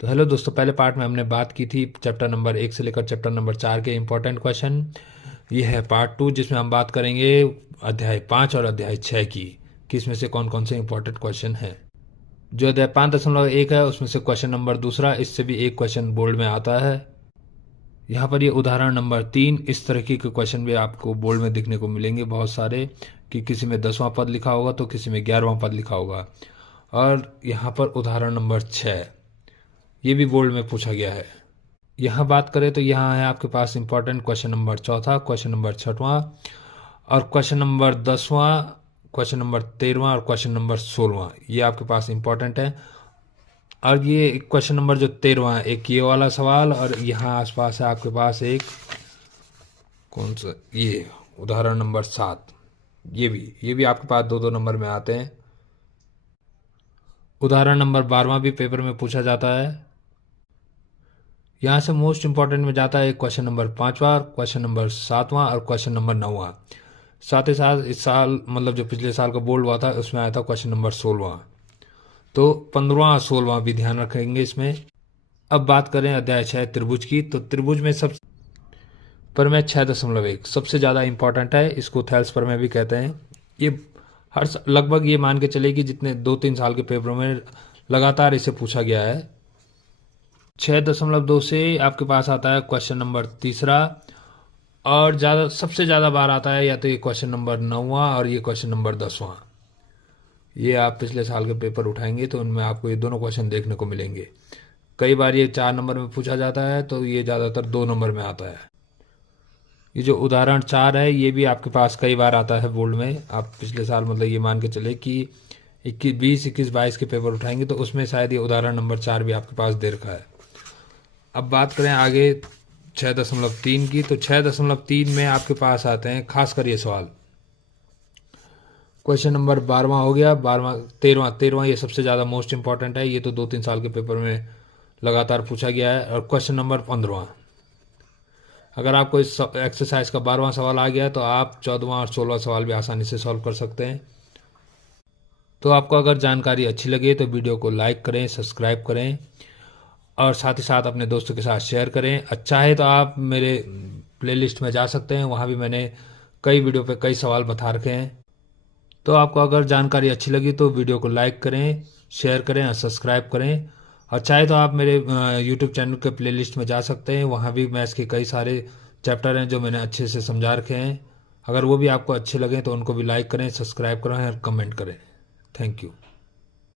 तो हेलो दोस्तों, पहले पार्ट में हमने बात की थी चैप्टर नंबर 1 से लेकर चैप्टर नंबर 4 के इम्पोर्टेंट क्वेश्चन। ये है पार्ट 2 जिसमें हम बात करेंगे अध्याय 5 और अध्याय 6 की कि इसमें से कौन कौन से इम्पोर्टेंट क्वेश्चन हैं। जो अध्याय 5.1 है उसमें से क्वेश्चन नंबर दूसरा, इससे भी एक क्वेश्चन बोर्ड में आता है। यहाँ पर ये उदाहरण नंबर 3, इस तरह के क्वेश्चन भी आपको बोर्ड में दिखने को मिलेंगे बहुत सारे, कि किसी में 10वां पद लिखा होगा तो किसी में 11वां पद लिखा होगा। और यहाँ पर उदाहरण नंबर 6, ये भी बोर्ड में पूछा गया है। यहाँ बात करें तो यहाँ है आपके पास important question number 4, question number 6वां और क्वेश्चन नंबर 10वां, क्वेश्चन नंबर 13वां और क्वेश्चन नंबर 16वां, ये आपके पास इंपॉर्टेंट है। और ये क्वेश्चन नंबर जो 13वां है, एक ये वाला सवाल, और यहाँ आसपास है आपके पास एक कौन सा, ये उदाहरण नंबर 7, ये भी आपके पास 2-2 नंबर में आते हैं। उदाहरण नंबर 12वां भी पेपर में पूछा जाता है। यहाँ से मोस्ट इंपॉर्टेंट में जाता है क्वेश्चन नंबर 5वां, क्वेश्चन नंबर 7वां और क्वेश्चन नंबर 9वां। साथ ही साथ इस साल मतलब जो पिछले साल का बोर्ड हुआ था उसमें आया था क्वेश्चन नंबर 16वां। तो 15वां और 16वां भी ध्यान रखेंगे इसमें। अब बात करें अध्याय 6 त्रिभुज की, तो त्रिभुज में सब प्रमेय 6.1 सबसे ज़्यादा इंपॉर्टेंट है। इसको थेल्स प्रमेय भी कहते हैं। ये हर लगभग ये मान के चले कि जितने 2-3 साल के पेपरों में लगातार इसे पूछा गया है। 6.2 से आपके पास आता है क्वेश्चन नंबर 3, और सबसे ज़्यादा बार आता है या तो ये क्वेश्चन नंबर 9वां और ये क्वेश्चन नंबर 10वां। ये आप पिछले साल के पेपर उठाएंगे तो उनमें आपको ये दोनों क्वेश्चन देखने को मिलेंगे। कई बार ये 4 नंबर में पूछा जाता है, तो ये ज़्यादातर 2 नंबर में आता है। ये जो उदाहरण 4 है ये भी आपके पास कई बार आता है बोर्ड में। आप पिछले साल मतलब ये मान के चले कि 20, 21, 22 के पेपर उठाएंगे तो उसमें शायद ये उदाहरण नंबर 4 भी आपके पास दे रखा है। अब बात करें आगे 6.3 की, तो 6.3 में आपके पास आते हैं खासकर ये सवाल। क्वेश्चन नंबर 12वां हो गया, 12वां 13वां ये सबसे ज़्यादा मोस्ट इंपॉर्टेंट है। ये तो 2-3 साल के पेपर में लगातार पूछा गया है। और क्वेश्चन नंबर 15वां, अगर आपको इस एक्सरसाइज का 12वां सवाल आ गया तो आप 14वां और 16वां सवाल भी आसानी से सॉल्व कर सकते हैं। तो आपको अगर जानकारी अच्छी लगे तो वीडियो को लाइक करें, सब्सक्राइब करें और साथ ही साथ अपने दोस्तों के साथ शेयर करें। अच्छा है तो आप मेरे प्लेलिस्ट में जा सकते हैं, वहाँ भी मैंने कई वीडियो पे कई सवाल बता रखे हैं। तो आपको अगर जानकारी अच्छी लगी तो वीडियो को लाइक करें, शेयर करें और सब्सक्राइब करें। और चाहे तो आप मेरे यूट्यूब चैनल के प्लेलिस्ट में जा सकते हैं, वहाँ भी मैथ्स के कई सारे चैप्टर हैं जो मैंने अच्छे से समझा रखे हैं। अगर वो भी आपको अच्छे लगें तो उनको भी लाइक करें, सब्सक्राइब करें और कमेंट करें। Thank you.